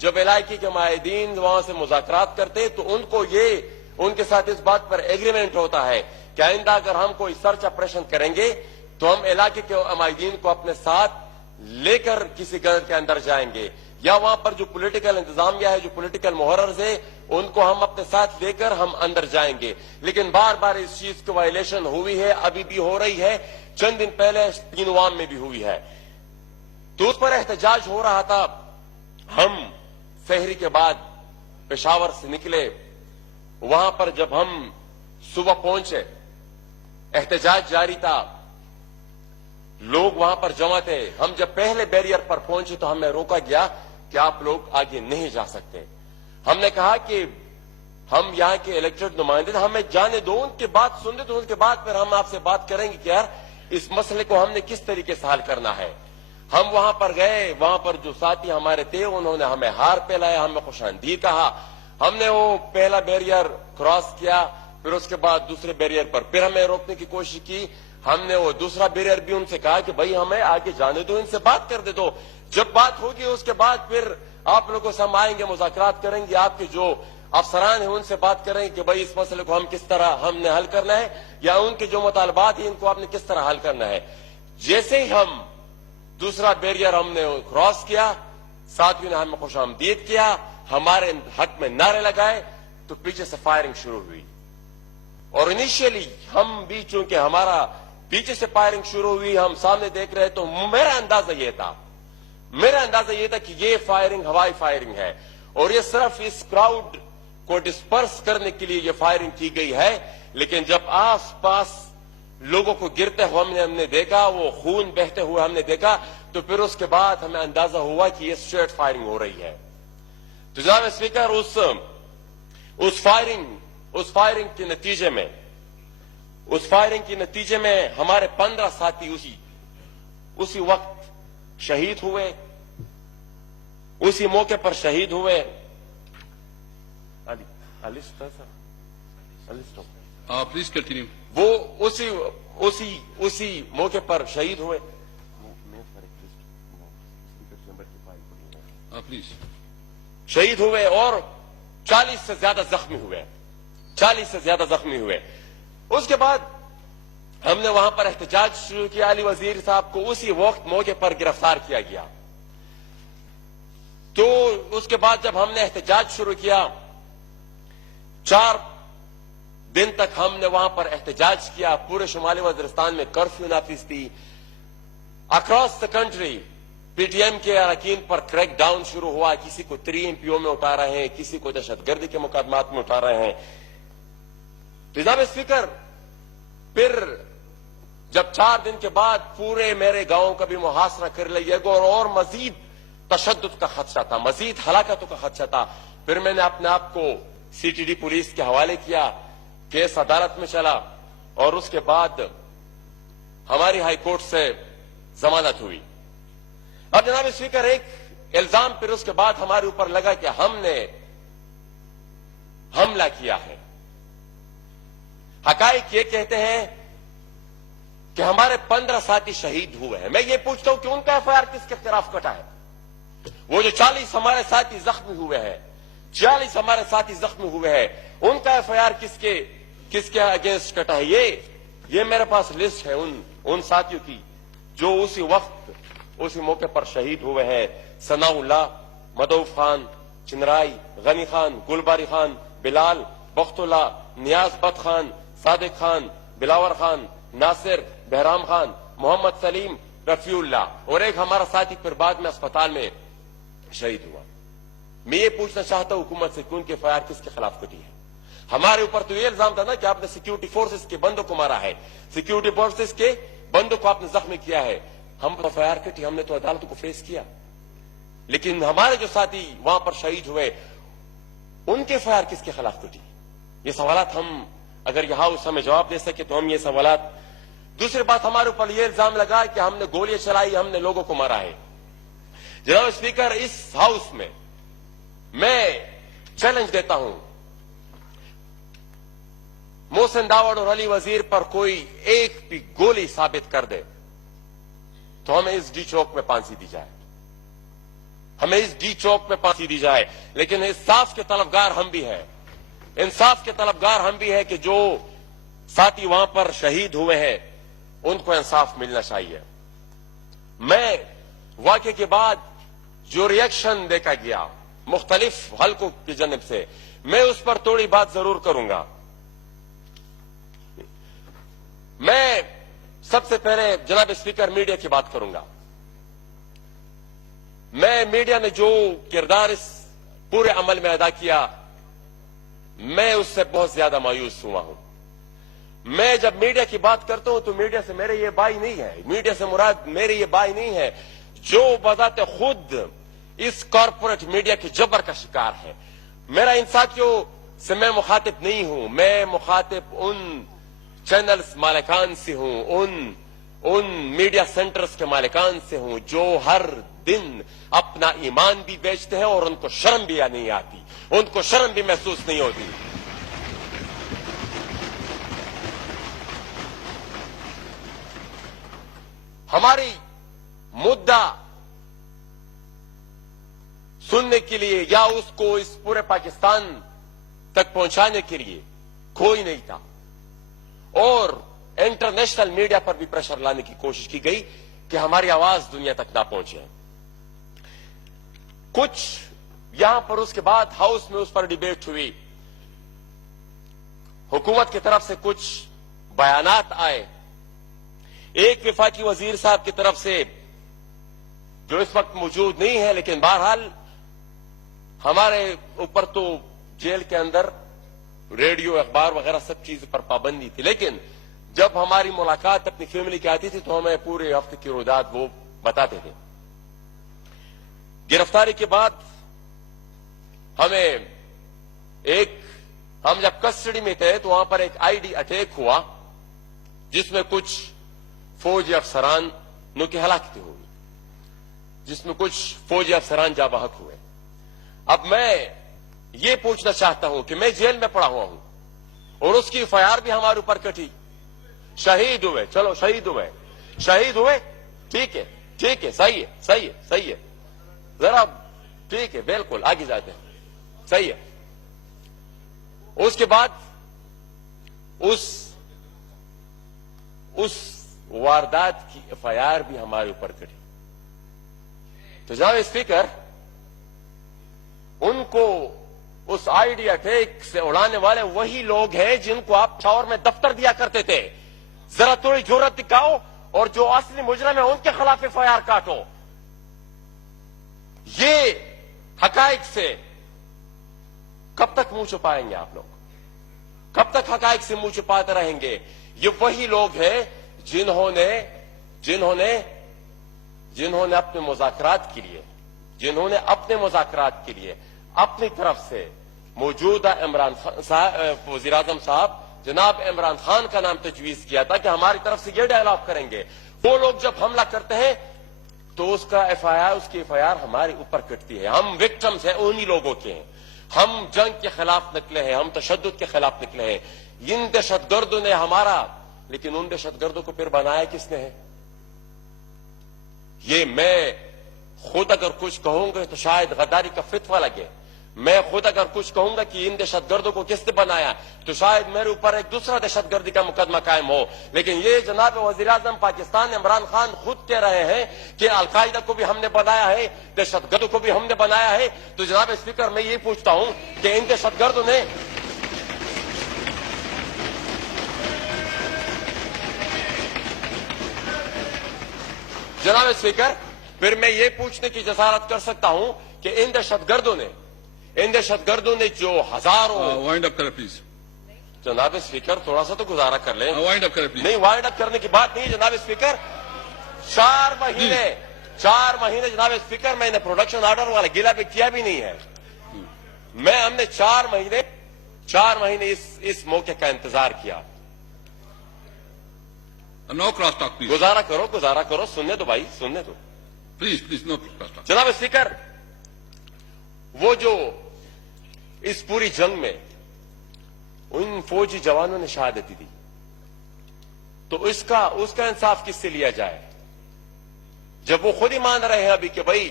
جب علاقے کے معاہدین وہاں سے مذاکرات کرتے تو ان کے ساتھ اس بات پر ایگریمنٹ ہوتا ہے کہ آئندہ اگر ہم کوئی سرچ آپریشن کریں گے تو ہم علاقے کے معاہدین کو اپنے ساتھ لے کر کسی گھر کے اندر جائیں گے، یا وہاں پر جو پولیٹیکل انتظامیہ ہے، جو پولیٹیکل محررز ہے، ان کو ہم اپنے ساتھ لے کر ہم اندر جائیں گے۔ لیکن بار بار اس چیز کی وائلیشن ہوئی ہے، ابھی بھی ہو رہی ہے، چند دن پہلے 3 عوام میں بھی ہوئی ہے، تو اس پر احتجاج ہو رہا تھا۔ ہم سحری کے بعد پشاور سے نکلے، وہاں پر جب ہم صبح پہنچے احتجاج جاری تھا، لوگ وہاں پر جمع تھے۔ ہم جب پہلے بیریئر پر پہنچے تو ہمیں روکا گیا کہ آپ لوگ آگے نہیں جا سکتے۔ ہم نے کہا کہ ہم یہاں کے الیکٹڈ نمائندے، ہمیں جانے دو، ان کی بات سن لیں تو ان کے بعد پھر ہم آپ سے بات کریں گے کہ یار اس مسئلے کو ہم نے کس طریقے سے حل کرنا ہے۔ ہم وہاں پر گئے، وہاں پر جو ساتھی ہمارے تھے انہوں نے ہمیں ہار پہلایا، ہمیں خوش آمدید کہا۔ ہم نے وہ پہلا بیریئر کراس کیا، پھر اس کے بعد دوسرے بیریئر پر پھر ہمیں روکنے کی کوشش کی۔ ہم نے وہ دوسرا بیریئر بھی ان سے کہا کہ بھائی ہمیں آگے جانے دو، ان سے بات کر دے دو، جب بات ہوگی اس کے بعد پھر آپ لوگوں سے ہم آئیں گے، مذاکرات کریں گے، آپ کے جو افسران ہیں ان سے بات کریں گے کہ بھائی اس مسئلے کو ہم کس طرح ہم نے حل کرنا ہے، یا ان کے جو مطالبات ہیں ان کو آپ نے کس طرح حل کرنا ہے۔ جیسے ہی ہم دوسرا بیریئر ہم نے کراس کیا، ساتھیوں نے ہمیں خوش آمدید کیا، ہمارے حق میں نعرے لگائے، تو پیچھے سے فائرنگ شروع ہوئی۔ اور انیشیلی ہم بھی چونکہ ہمارا پیچھے سے فائرنگ شروع ہوئی، ہم سامنے دیکھ رہے تو میرا اندازہ یہ تھا کہ یہ فائرنگ ہوائی فائرنگ ہے، اور یہ صرف اس کراؤڈ کو ڈسپرس کرنے کے لیے یہ فائرنگ کی گئی ہے۔ لیکن جب آس پاس لوگوں کو گرتے ہوئے ہم نے دیکھا، وہ خون بہتے ہوئے ہم نے دیکھا، تو پھر اس کے بعد ہمیں اندازہ ہوا کہ یہ اسٹریٹ فائرنگ ہو رہی ہے۔ تو جناب اسپیکر، اس فائرنگ کے نتیجے میں ہمارے 15 ساتھی اسی وقت شہید ہوئے، اسی موقع پر شہید ہوئے۔ Please continue. وہ اسی موقع پر شہید ہوئے۔ Please. شہید ہوئے اور 40 سے زیادہ زخمی ہوئے۔ اس کے بعد ہم نے وہاں پر احتجاج شروع کیا، علی وزیر صاحب کو اسی وقت موقع پر گرفتار کیا گیا۔ تو اس کے بعد جب ہم نے احتجاج شروع کیا، 4 دن تک ہم نے وہاں پر احتجاج کیا، پورے شمالی وزیرستان میں کرفیو نافذ تھی۔ Across the country P T M کے اراکین پر کریک ڈاؤن شروع ہوا، کسی کو 3 MPO میں اٹھا رہے ہیں، کسی کو دہشت گردی کے مقدمات میں اٹھا رہے ہیں۔ تو جناب اسپیکر، پھر جب 4 دن کے بعد پورے میرے گاؤں کا بھی محاصرہ کر لیا گیا اور مزید تشدد کا خدشہ تھا، مزید ہلاکتوں کا خدشہ تھا، پھر میں نے اپنے آپ کو CTD پولیس کے حوالے کیا، کیس عدالت میں چلا، اور اس کے بعد ہماری ہائی کورٹ سے ضمانت ہوئی۔ اب جناب اسپیکر، ایک الزام پھر اس کے بعد ہمارے اوپر لگا کہ ہم نے حملہ کیا ہے۔ حقائق یہ کہتے ہیں کہ ہمارے 15 ساتھی شہید ہوئے ہیں۔ میں یہ پوچھتا ہوں کہ ان کا FIR کس کے خلاف کٹا ہے؟ وہ جو 40 ہمارے ساتھی زخمی ہوئے ہیں، 46 ہمارے ساتھی زخمی ہوئے ہیں، ان کا FIR کس کے اگینسٹ کٹا ہے؟ یہ میرے پاس لسٹ ہے ان ساتھیوں کی جو اسی موقع پر شہید ہوئے ہیں۔ ثناء اللہ، مدعوف خان، چنرائی، غنی خان، گلباری خان، بلال، بخت اللہ، نیاز بت خان، صادق خان، بلاور خان، ناصر، بہرام خان، محمد سلیم، رفیع اللہ، اور ایک ہمارا ساتھی پھر بعد میں اسپتال میں شہید ہوا۔ میں یہ پوچھنا چاہتا ہوں حکومت سے کہ ان کے FIR کس کے خلاف کٹی ہے؟ ہمارے اوپر تو یہ الزام تھا نا کہ آپ نے سیکیورٹی فورسز کے بندوں کو مارا ہے، سیکیورٹی فورسز کے بندوں کو آپ نے زخمی کیا ہے۔ ہم پر FIR کٹی، ہم نے تو عدالتوں کو فیس کیا، لیکن ہمارے جو ساتھی وہاں پر شہید ہوئے ان کے FIR کس کے خلاف کٹی؟ یہ سوالات ہم اگر یہ ہاؤس ہمیں جواب دے سکے تو ہم یہ سوالات۔ دوسری بات، ہمارے اوپر یہ الزام لگا کہ ہم نے گولیاں چلائی، ہم نے لوگوں کو مارا ہے۔ جناب اسپیکر، اس ہاؤس میں میں چیلنج دیتا ہوں، محسن داوڑ اور علی وزیر پر کوئی ایک بھی گولی ثابت کر دے تو ہمیں اس ڈی چوک میں پھانسی دی جائے۔ ہمیں اس ڈی چوک پہ پھانسی دی جائے، لیکن انصاف کے طلبگار ہم بھی ہیں، انصاف کے طلبگار ہم بھی ہیں کہ جو ساتھی وہاں پر شہید ہوئے ہیں ان کو انصاف ملنا چاہیے۔ میں واقعے کے بعد جو ریئیکشن دیکھا گیا مختلف حلقوں کی جانب سے، میں اس پر تھوڑی بات ضرور کروں گا۔ میں سب سے پہلے جناب اسپیکر میڈیا کی بات کروں گا۔ میں میڈیا نے جو کردار اس پورے عمل میں ادا کیا، میں اس سے بہت زیادہ مایوس ہوا ہوں۔ میں جب میڈیا کی بات کرتا ہوں تو میڈیا سے میرے یہ بھائی نہیں ہے، میڈیا سے مراد میرے یہ بھائی نہیں ہے جو بذات خود اس کارپوریٹ میڈیا کے جبر کا شکار ہے۔ میرا ان ساتھیوں سے میں مخاطب نہیں ہوں، میں مخاطب ان چینلز مالکان سے ہوں، ان میڈیا سینٹرز کے مالکان سے ہوں جو ہر دن اپنا ایمان بھی بیچتے ہیں اور ان کو شرم بھی نہیں آتی، ان کو شرم بھی محسوس نہیں ہوتی۔ ہماری مدعا سننے کے لیے یا اس کو اس پورے پاکستان تک پہنچانے کے لیے کوئی نہیں تھا، اور انٹرنیشنل میڈیا پر بھی پریشر لانے کی کوشش کی گئی کہ ہماری آواز دنیا تک نہ پہنچے۔ کچھ یہاں پر اس کے بعد ہاؤس میں اس پر ڈیبیٹ ہوئی، حکومت کی طرف سے کچھ بیانات آئے، ایک وفاقی وزیر صاحب کی طرف سے جو اس وقت موجود نہیں ہے، لیکن بہرحال ہمارے اوپر تو جیل کے اندر ریڈیو اخبار وغیرہ سب چیز پر پابندی تھی، لیکن جب ہماری ملاقات اپنی فیملی کی آتی تھی تو ہمیں پورے ہفتے کی رویداد وہ بتاتے تھے۔ گرفتاری کے بعد ہم جب کسٹڈی میں تھے تو وہاں پر ایک آئی ڈی اٹیک ہوا جس میں کچھ فوجی افسران کی ہلاکتیں ہوئی، جس میں کچھ فوجی افسران جاں بحق ہوئے۔ اب میں یہ پوچھنا چاہتا ہوں کہ میں جیل میں پڑا ہوا ہوں اور اس کی FIR بھی ہمارے اوپر کٹی، شہید ہوئے، چلو شہید ہوئے، ٹھیک ہے، صحیح ہے، ذرا ٹھیک ہے، بالکل آگے جاتے ہیں، صحیح ہے۔ اس کے بعد اس واردات کی FIR بھی ہمارے اوپر کٹی۔ تو جناب اسپیکر، ان کو اس آئی ڈی اٹیک سے اڑانے والے وہی لوگ ہیں جن کو آپ پشاور میں دفتر دیا کرتے تھے، ذرا تھوڑی جرأت دکھاؤ اور جو اصلی مجرم ہے ان کے خلاف FIR کاٹو۔ یہ حقائق سے کب تک منہ چھپائیں گے آپ لوگ؟ کب تک حقائق سے منہ چھپاتے رہیں گے؟ یہ وہی لوگ ہیں جنہوں نے اپنے مذاکرات کے لیے اپنی طرف سے موجودہ وزیر اعظم صاحب جناب عمران خان کا نام تجویز کیا تھا کہ ہماری طرف سے یہ ڈائلاگ کریں گے۔ وہ لوگ جب حملہ کرتے ہیں تو اس کی FIR ہمارے اوپر کٹتی ہے۔ ہم وکٹمز ہیں انہی لوگوں کے ہیں، ہم جنگ کے خلاف نکلے ہیں، ہم تشدد کے خلاف نکلے ہیں۔ ان دہشت گردوں نے لیکن ان دہشت گردوں کو پھر بنایا کس نے ہے؟ یہ میں خود اگر کچھ کہوں گا تو شاید غداری کا فتویٰ لگے، میں خود اگر کچھ کہوں گا کہ ان دہشت گردوں کو کس نے بنایا تو شاید میرے اوپر ایک دوسرا دہشت گردی کا مقدمہ قائم ہو، لیکن یہ جناب وزیر اعظم پاکستان عمران خان خود کہہ رہے ہیں کہ القاعدہ کو بھی ہم نے بنایا ہے، دہشت گردوں کو بھی ہم نے بنایا ہے۔ تو جناب اسپیکر، میں یہ پوچھتا ہوں کہ ان دہشت گردوں نے جناب اسپیکر، پھر میں یہ پوچھنے کی جسارت کر سکتا ہوں کہ ان دہشت گردوں نے جو ہزاروں وائنڈ اپ کریں پلیز، جناب اسپیکر تھوڑا سا تو گزارا کر لیں۔ وائنڈ اپ کریں پلیز۔ نہیں، وائنڈ اپ کرنے کی بات نہیں جناب اسپیکر، 4 مہینے جناب اسپیکر میں نے پروڈکشن آرڈر والا گلا بھی کیا بھی نہیں ہے۔ ہم نے 4 مہینے اس موقع کا انتظار کیا۔ نو کراس ٹاک پلیز، گزارا کرو، سننے دو بھائی، سننے دو پلیز نو کراس ٹاک۔ جناب اسپیکر، وہ جو اس پوری جنگ میں ان فوجی جوانوں نے شہادت دی تو اس کا انصاف کس سے لیا جائے جب وہ خود ہی مان رہے ہیں ابھی کہ بھائی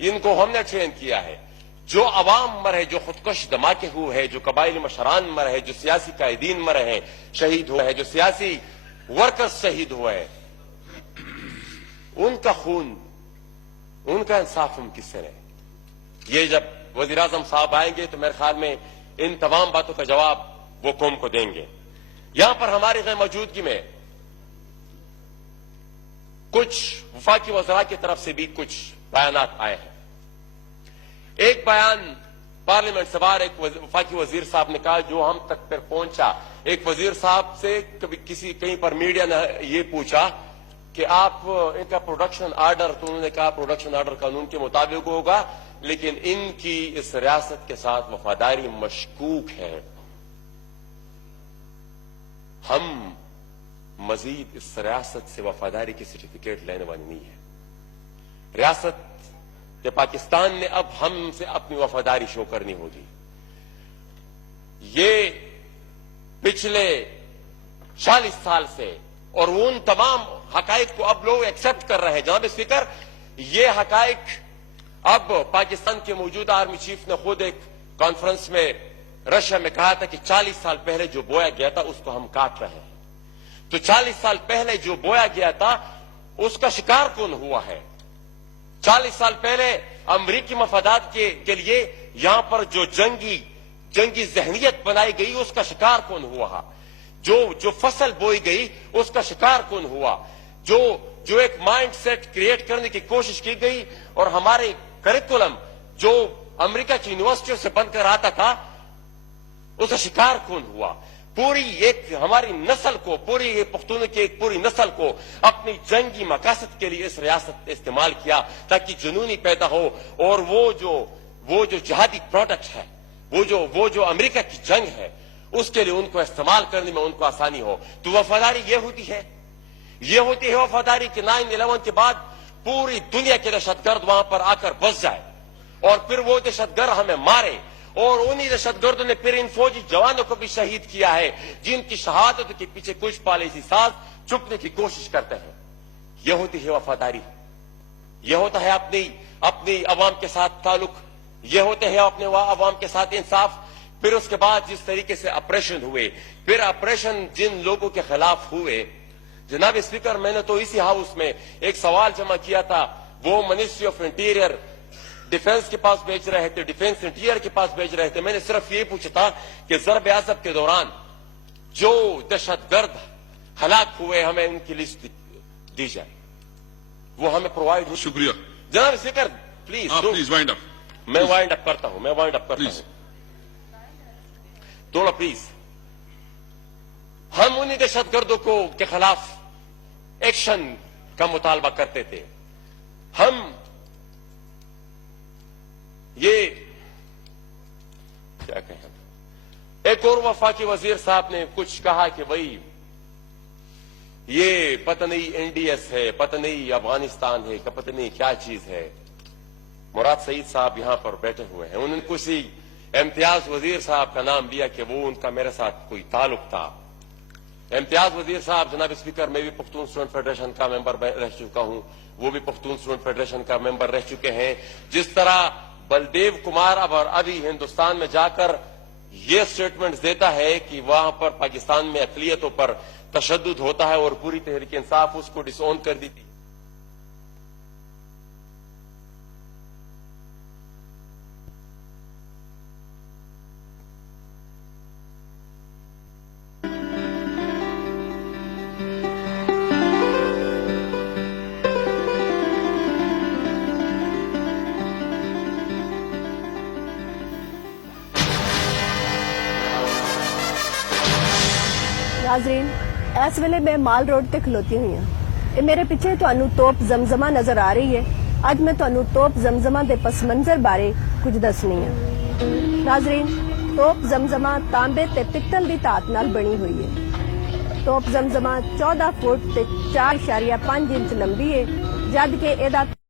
ان کو ہم نے ٹرین کیا ہے. جو عوام مرے, جو خودکش دھماکے ہوئے ہیں, جو قبائلی مشران مرے ہیں, جو سیاسی قائدین مرے ہیں, شہید ہوئے ہیں, جو سیاسی ورکرز شہید ہوئے ہیں, ان کا خون, ان کا انصاف ہم کس سے لیں؟ یہ جب وزیر اعظم صاحب آئیں گے تو میرے خیال میں ان تمام باتوں کا جواب وہ قوم کو دیں گے. یہاں پر ہماری غیر موجودگی میں کچھ وفاقی وزراء کی طرف سے بھی کچھ بیانات آئے ہیں. ایک بیان پارلیمنٹ سے باہر ایک وفاقی وزیر صاحب نے کہا, جو ہم تک پھر پہنچا, ایک وزیر صاحب سے کہیں پر میڈیا نے یہ پوچھا کہ آپ ان کا پروڈکشن آرڈر, تو انہوں نے کہا پروڈکشن آرڈر قانون کے مطابق ہوگا, لیکن ان کی اس ریاست کے ساتھ وفاداری مشکوک ہے. ہم مزید اس ریاست سے وفاداری کی سرٹیفکیٹ لینے والی نہیں ہے. ریاست پاکستان نے اب ہم سے اپنی وفاداری شو کرنی ہوگی. یہ پچھلے 40 سال سے اور ان تمام حقائق کو اب لوگ ایکسپٹ کر رہے ہیں. جناب اسپیکر, یہ حقائق اب پاکستان کے موجودہ آرمی چیف نے خود ایک کانفرنس میں رشیا میں کہا تھا کہ 40 سال پہلے جو بویا گیا تھا اس کو ہم کاٹ رہے ہیں. تو 40 سال پہلے جو بویا گیا تھا اس کا شکار کون ہوا ہے؟ 40 سال پہلے امریکی مفادات کے لیے یہاں پر جو جنگی ذہنیت بنائی گئی اس کا شکار کون ہوا؟ جو فصل بوئی گئی اس کا شکار کون ہوا؟ جو ایک مائنڈ سیٹ کریٹ کرنے کی کوشش کی گئی اور ہمارے کریکولم جو امریکہ کی یونیورسٹیوں سے بن کر آتا تھا اس کا شکار کون ہوا؟ پوری ایک ہماری نسل کو, پوری پختونوں کی ایک پوری نسل کو اپنی جنگی مقاصد کے لیے اس ریاست نے استعمال کیا تاکہ جنونی پیدا ہو, اور وہ جو جہادی پروڈکٹ ہے, وہ جو امریکہ کی جنگ ہے, اس کے لیے ان کو استعمال کرنے میں ان کو آسانی ہو. تو وفاداری یہ ہوتی ہے وفاداری کہ 9/11 کے بعد پوری دنیا کے دہشت گرد وہاں پر آ کر بس جائے اور پھر وہ دہشت گرد ہمیں مارے, اور انہی دہشت گردوں نے پھر ان فوجی جوانوں کو بھی شہید کیا ہے جن کی شہادت کے پیچھے کچھ پالیسی ساز چھپنے کی کوشش کرتے ہیں. یہ ہوتی ہے وفاداری, یہ ہوتا ہے اپنی عوام کے ساتھ تعلق, یہ ہوتے ہیں اپنے عوام کے ساتھ انصاف. پھر اس کے بعد جس طریقے سے آپریشن ہوئے, پھر آپریشن جن لوگوں کے خلاف ہوئے, جناب اسپیکر میں نے تو اسی ہاؤس میں ایک سوال جمع کیا تھا, وہ منسٹری آف انٹیریئر ڈیفنس کے پاس بھیج رہے تھے, ڈیفنس انٹیریئر کے پاس بھیج رہے تھے. میں نے صرف یہ پوچھا تھا کہ ضرب عصب کے دوران جو دہشت گرد ہلاک ہوئے ہمیں ان کی لسٹ دی جائے, وہ ہمیں پرووائڈ ہو. شکریہ جناب اسپیکر پلیز پلیز وائنڈ اپ. میں وائنڈ اپ کرتا ہوں. تھوڑا پلیز. ہم انہی دہشت گردوں کے خلاف ایکشن کا مطالبہ کرتے تھے. ہم یہ کیا کہیں, ایک اور وفاقی وزیر صاحب نے کچھ کہا کہ بھائی یہ پتہ نہیں این ڈی ایس ہے, پتہ نہیں افغانستان ہے, کہ پتہ نہیں کیا چیز ہے. مراد سعید صاحب یہاں پر بیٹھے ہوئے ہیں, انہوں نے کسی امتیاز وزیر صاحب کا نام لیا کہ وہ ان کا میرے ساتھ کوئی تعلق تھا. امتیاز وزیر صاحب, جناب اسپیکر, میں بھی پختون اسٹوڈنٹ فیڈریشن کا ممبر رہ چکا ہوں, وہ بھی پختون اسٹوڈنٹ فیڈریشن کا ممبر رہ چکے ہیں. جس طرح بلدیو کمار ابھی ہندوستان میں جا کر یہ سٹیٹمنٹس دیتا ہے کہ وہاں پر پاکستان میں اقلیتوں پر تشدد ہوتا ہے اور پوری تحریک انصاف اس کو ڈس اون کر دیتی. ناظرین, اس ویلے میں مال روڈ تے کھلوتی ہوئی ہوں. یہ میرے پیچھے تانوں توپ زمزمہ نظر آ رہی ہے. اج میں تانوں توپ زمزمہ دے پس منظر بارے کچھ دسنی ہے. ناظرین, توپ زمزمہ تانبے تے پتل دی دھات نال بنی ہوئی ہے. توپ زمزمہ 14 فٹ تے 4.5 انچ لمبی ہے, جد کہ